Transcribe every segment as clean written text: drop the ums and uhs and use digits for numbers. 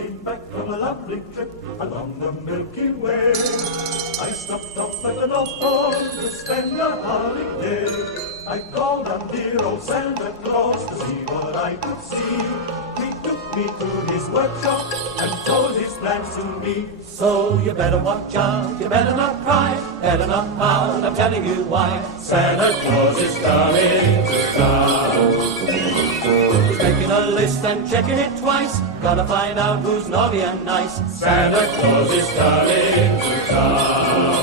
came back from a lovely trip along the Milky Way. I stopped off at the North Pole to spend a holiday. I called on dear old Santa Claus to see what I could see. He took me to his workshop and told his plans to me. So you better watch out, you better not cry, better not pout, I'm telling you why. Santa Claus is coming to town. He's making a list and checking it twice, gotta find out who's naughty and nice. Santa Claus is coming to town.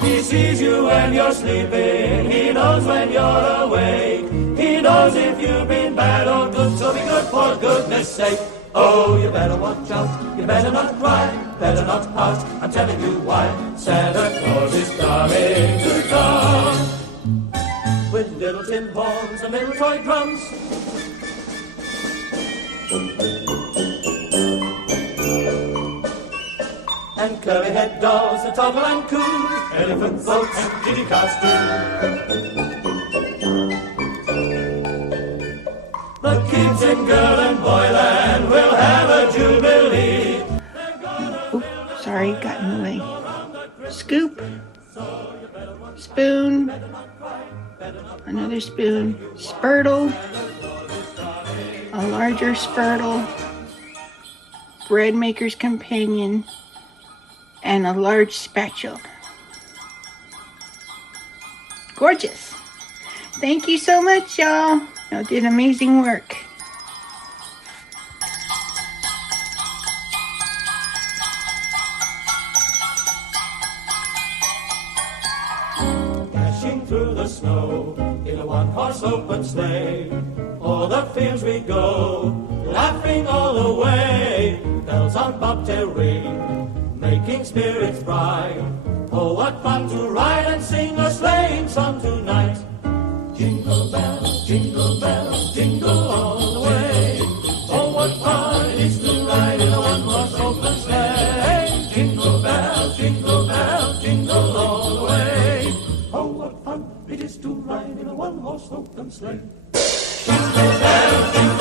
He sees you when you're sleeping, he knows when you're awake. He knows if you've been bad or good, so be good for goodness sake. Oh, you better watch out, you better not cry, better not pout, I'm telling you why. Santa Claus is coming to town. With little tin horns and little toy drums, and curly head dolls that toggle and coo, elephant boats and kitty cars too. The kids in girl and boyland will have a jubilee. Oops, sorry, got in the way. Scoop, spoon, another spoon, spurtle, a larger spurtle, bread maker's companion, and a large spatula. Gorgeous. Thank you so much, y'all. Y'all did amazing work. Dashing through the snow in a one-horse open sleigh, o'er the fields we go, laughing all the way. Bells on bobtail ring, making spirits bright. Oh, what fun to ride and sing a sleighing song tonight. Jingle bells, jingle all the way. Oh, what fun it is to ride in a one-horse open sleigh. Jingle bells, jingle all the way. Oh, what fun it is to ride in a one-horse open sleigh. Jingle bells, jingle